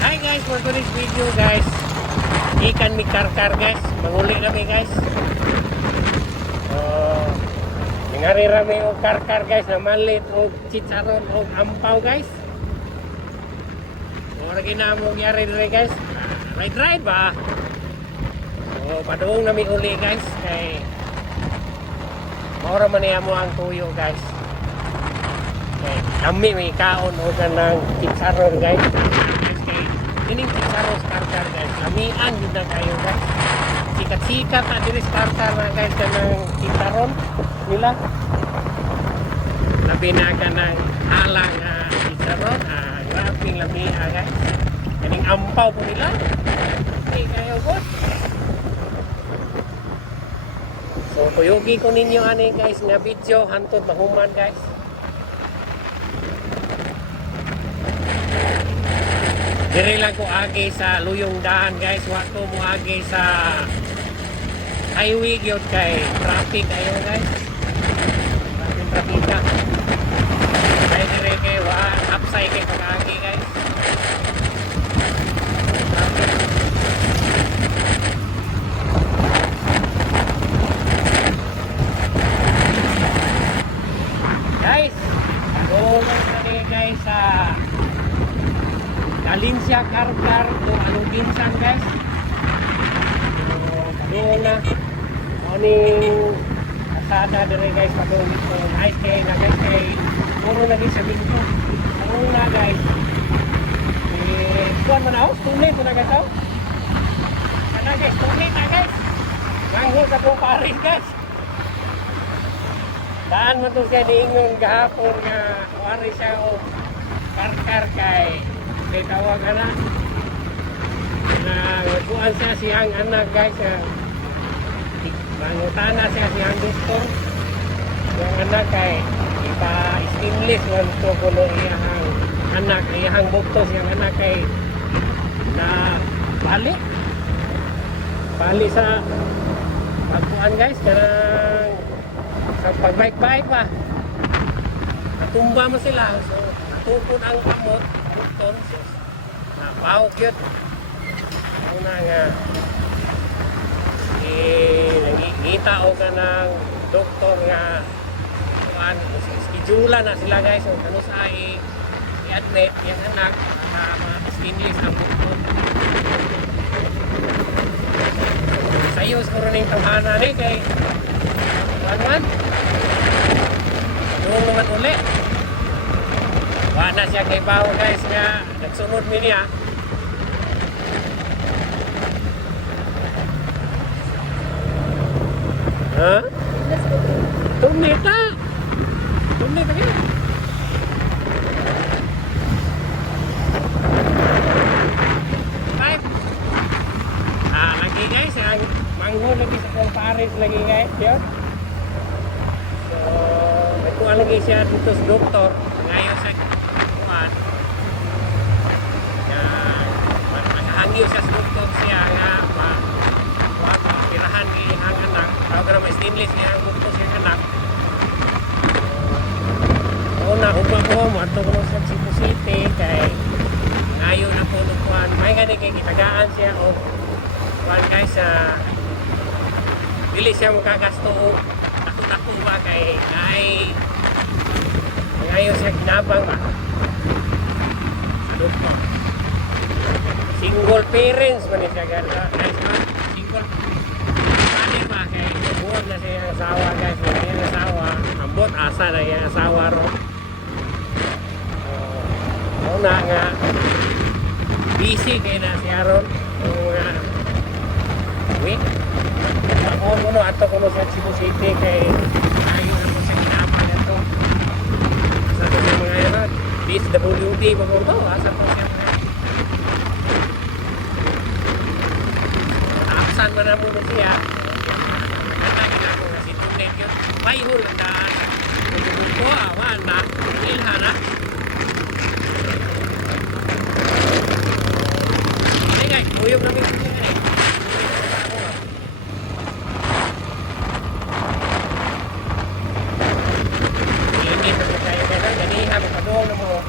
Hi guys, for today's video guys, ikan mi karkar guys, manguli rami guys. Ngari rami o karkar guys, na malit o chicharon o ampaw guys. Ora ginamo gyari dire guys. Ride ba? Padung nami uli guys kay maura man niya mo ang tuyo guys. Okay, kami may kaon o kanang chicharon guys. Ini chicharon karkar guys. Lamian yun na kayo guys. Sikat-sikat na dinis karkar na guys kanang chicharon nila. Labi na ka ng alang chicharon. Grabing lamia guys. Kaning ampaw po nila. Okay kayo boss. So kuyugi ko ninyo ani guys nga video hantod mahuman guys. Dire lang ko agi sa Luyong Daan guys, wa ko mo agi sa highway gyud kay traffic ayo guys. Traffic ka. Kaya dire kay wa upside kay pag-agi guys. Guys, tulong kami guys sa Alinsya karkar to anong ginsan guys. Padung na morning asada dire guys padung dito nice kay na guys kay puro lagi sa video. Padung na guys. Kuan man ako, tunay ko na gataw. Kana guys, tunay na guys. Langhi sa pong parin guys. Daan man to siya diingon gahapon nga wari siya o karkar kay may tawag anak na kuan siya siyang anak guys mangutana siya siyang doktor yung anak kay ipa-stimulus wanto kuno iyahang anak iyahang bukto siyang anak kay na bali sa pagkuan guys karang sa pagbike-bike pa natumba mo sila so natupod ang kamot tonsils na pao cute una nga nangingita o ka ng doktor nga schedule na sila guys o ano sa i-admit yung anak na ma-stimulus ang bukod sayos ko rin yung tamhana ni kay man doon naman ulit wala siya kay Pao guys nga nagsunod mi niya. Ha? Tumita kayo. Five. Lagi guys ang manghod lagi sa kong Paris lagi guys yun. So ito lagi siya dito sa doktor ngayon sa hangyo siya sa doktor siya nga mapirahan ni ang anak tawag na may stimulus niya ang doktor siya anak una upa ko mo ato ko sa Cebu City kay ngayon na po nukuan may gani kay kitagaan siya o kuan guys dili siya makagasto ako ba kay ngayon siya ginabang ba doktor single parents man siya ganda guys single father ba kay buwan na siya ang asawa guys yung asawa ambot asa na yung asawa ro una nga busy kay na siya ron week ako kuno ato kuno sa Cebu City kay ayaw na mo sa ginapa nito sa mga yan DSWD papunto asa po siya saan man mo na siya katagin ako na si Tunet yun bayhul ang daan kung ko awan na ilhana ay guys uyog namin ito nga eh init na kayo kaya ganihan mo padoong na mo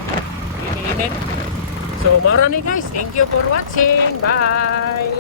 init so maura ni Okay guys, thank you for watching. Bye!